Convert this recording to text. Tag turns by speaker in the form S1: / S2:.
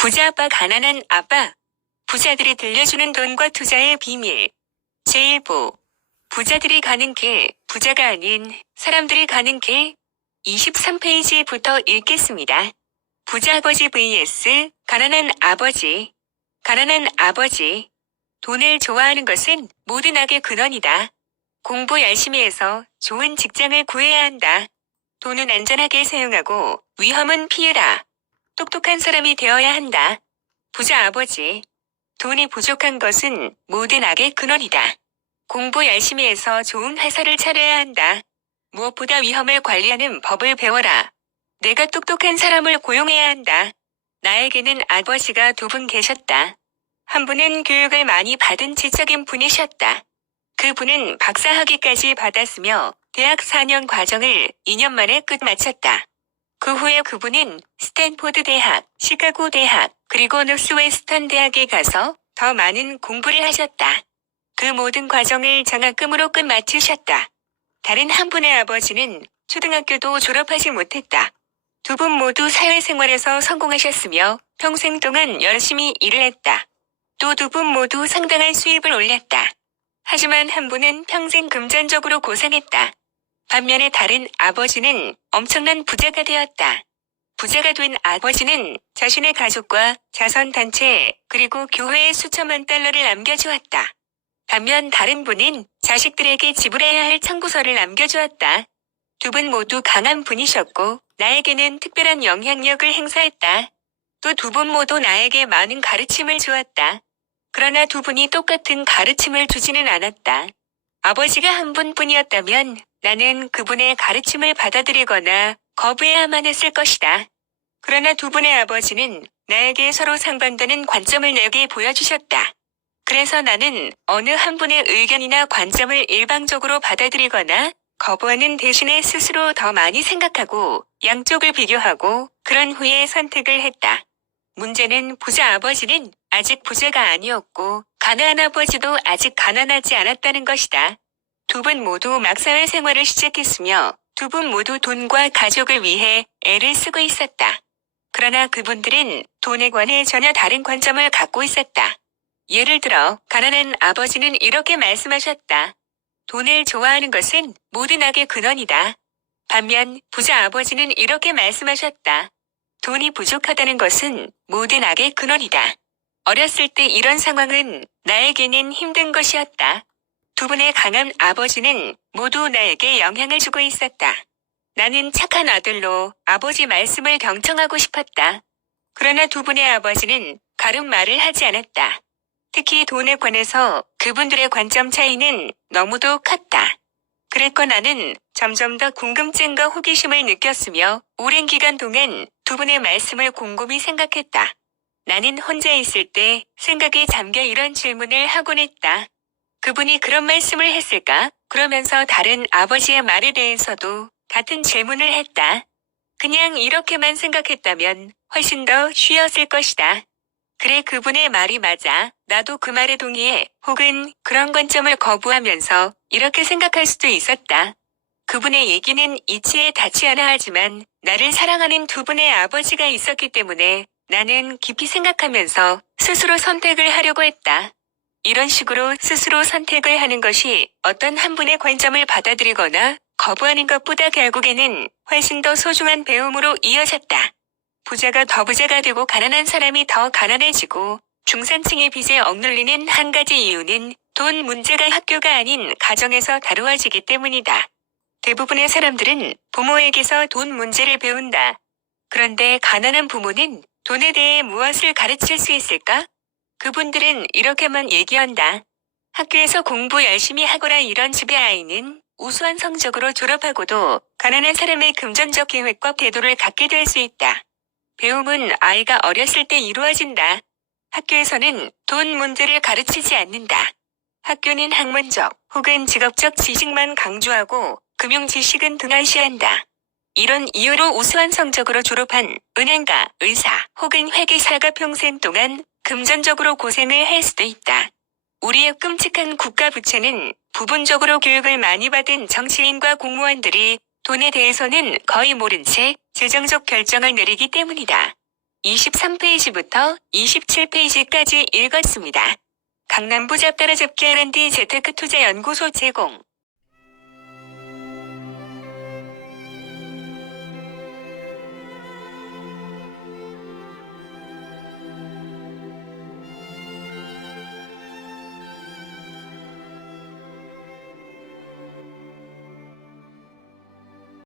S1: 부자 아빠 가난한 아빠. 부자들이 들려주는 돈과 투자의 비밀. 제1보. 부자들이 가는 길, 부자가 아닌 사람들이 가는 길. 23페이지부터 읽겠습니다. 부자 아버지 vs 가난한 아버지. 가난한 아버지. 돈을 좋아하는 것은 모든 악의 근원이다. 공부 열심히 해서 좋은 직장을 구해야 한다. 돈은 안전하게 사용하고 위험은 피해라. 똑똑한 사람이 되어야 한다. 부자 아버지. 돈이 부족한 것은 모든 악의 근원이다. 공부 열심히 해서 좋은 회사를 차려야 한다. 무엇보다 위험을 관리하는 법을 배워라. 내가 똑똑한 사람을 고용해야 한다. 나에게는 아버지가 두 분 계셨다. 한 분은 교육을 많이 받은 지적인 분이셨다. 그 분은 박사학위까지 받았으며 대학 4년 과정을 2년 만에 끝마쳤다. 그 후에 그분은 스탠포드 대학, 시카고 대학, 그리고 노스웨스턴 대학에 가서 더 많은 공부를 하셨다. 그 모든 과정을 장학금으로 끝마치셨다. 다른 한 분의 아버지는 초등학교도 졸업하지 못했다. 두 분 모두 사회생활에서 성공하셨으며 평생 동안 열심히 일을 했다. 또 두 분 모두 상당한 수입을 올렸다. 하지만 한 분은 평생 금전적으로 고생했다. 반면에 다른 아버지는 엄청난 부자가 되었다. 부자가 된 아버지는 자신의 가족과 자선단체 그리고 교회에 수천만 달러를 남겨주었다. 반면 다른 분은 자식들에게 지불해야 할 청구서를 남겨주었다. 두 분 모두 강한 분이셨고 나에게는 특별한 영향력을 행사했다. 또 두 분 모두 나에게 많은 가르침을 주었다. 그러나 두 분이 똑같은 가르침을 주지는 않았다. 아버지가 한 분뿐이었다면 나는 그분의 가르침을 받아들이거나 거부해야만 했을 것이다. 그러나 두 분의 아버지는 나에게 서로 상반되는 관점을 내게 보여주셨다. 그래서 나는 어느 한 분의 의견이나 관점을 일방적으로 받아들이거나 거부하는 대신에 스스로 더 많이 생각하고 양쪽을 비교하고 그런 후에 선택을 했다. 문제는 부자 아버지는 아직 부자가 아니었고 가난한 아버지도 아직 가난하지 않았다는 것이다. 두 분 모두 막사회 생활을 시작했으며 두 분 모두 돈과 가족을 위해 애를 쓰고 있었다. 그러나 그분들은 돈에 관해 전혀 다른 관점을 갖고 있었다. 예를 들어 가난한 아버지는 이렇게 말씀하셨다. 돈을 좋아하는 것은 모든 악의 근원이다. 반면 부자 아버지는 이렇게 말씀하셨다. 돈이 부족하다는 것은 모든 악의 근원이다. 어렸을 때 이런 상황은 나에게는 힘든 것이었다. 두 분의 강한 아버지는 모두 나에게 영향을 주고 있었다. 나는 착한 아들로 아버지 말씀을 경청하고 싶었다. 그러나 두 분의 아버지는 가름 말을 하지 않았다. 특히 돈에 관해서 그분들의 관점 차이는 너무도 컸다. 그랬고 나는 점점 더 궁금증과 호기심을 느꼈으며 오랜 기간 동안 두 분의 말씀을 곰곰이 생각했다. 나는 혼자 있을 때 생각에 잠겨 이런 질문을 하곤 했다. 그분이 그런 말씀을 했을까? 그러면서 다른 아버지의 말에 대해서도 같은 질문을 했다. 그냥 이렇게만 생각했다면 훨씬 더 쉬웠을 것이다. 그래 그분의 말이 맞아. 나도 그 말에 동의해. 혹은 그런 관점을 거부하면서 이렇게 생각할 수도 있었다. 그분의 얘기는 이치에 닿지 않아 하지만 나를 사랑하는 두 분의 아버지가 있었기 때문에 나는 깊이 생각하면서 스스로 선택을 하려고 했다. 이런 식으로 스스로 선택을 하는 것이 어떤 한 분의 관점을 받아들이거나 거부하는 것보다 결국에는 훨씬 더 소중한 배움으로 이어졌다. 부자가 더 부자가 되고 가난한 사람이 더 가난해지고 중산층의 빚에 억눌리는 한 가지 이유는 돈 문제가 학교가 아닌 가정에서 다루어지기 때문이다. 대부분의 사람들은 부모에게서 돈 문제를 배운다. 그런데 가난한 부모는 돈에 대해 무엇을 가르칠 수 있을까? 그분들은 이렇게만 얘기한다. 학교에서 공부 열심히 하거라 이런 집의 아이는 우수한 성적으로 졸업하고도 가난한 사람의 금전적 계획과 태도를 갖게 될 수 있다. 배움은 아이가 어렸을 때 이루어진다. 학교에서는 돈 문제를 가르치지 않는다. 학교는 학문적 혹은 직업적 지식만 강조하고 금융 지식은 등한시한다. 이런 이유로 우수한 성적으로 졸업한 은행가, 의사 혹은 회계사가 평생 동안 금전적으로 고생을 할 수도 있다. 우리의 끔찍한 국가 부채는 부분적으로 교육을 많이 받은 정치인과 공무원들이 돈에 대해서는 거의 모른 채 재정적 결정을 내리기 때문이다. 23페이지부터 27페이지까지 읽었습니다. 강남부 잡따라잡기 R&D 재테크 투자 연구소 제공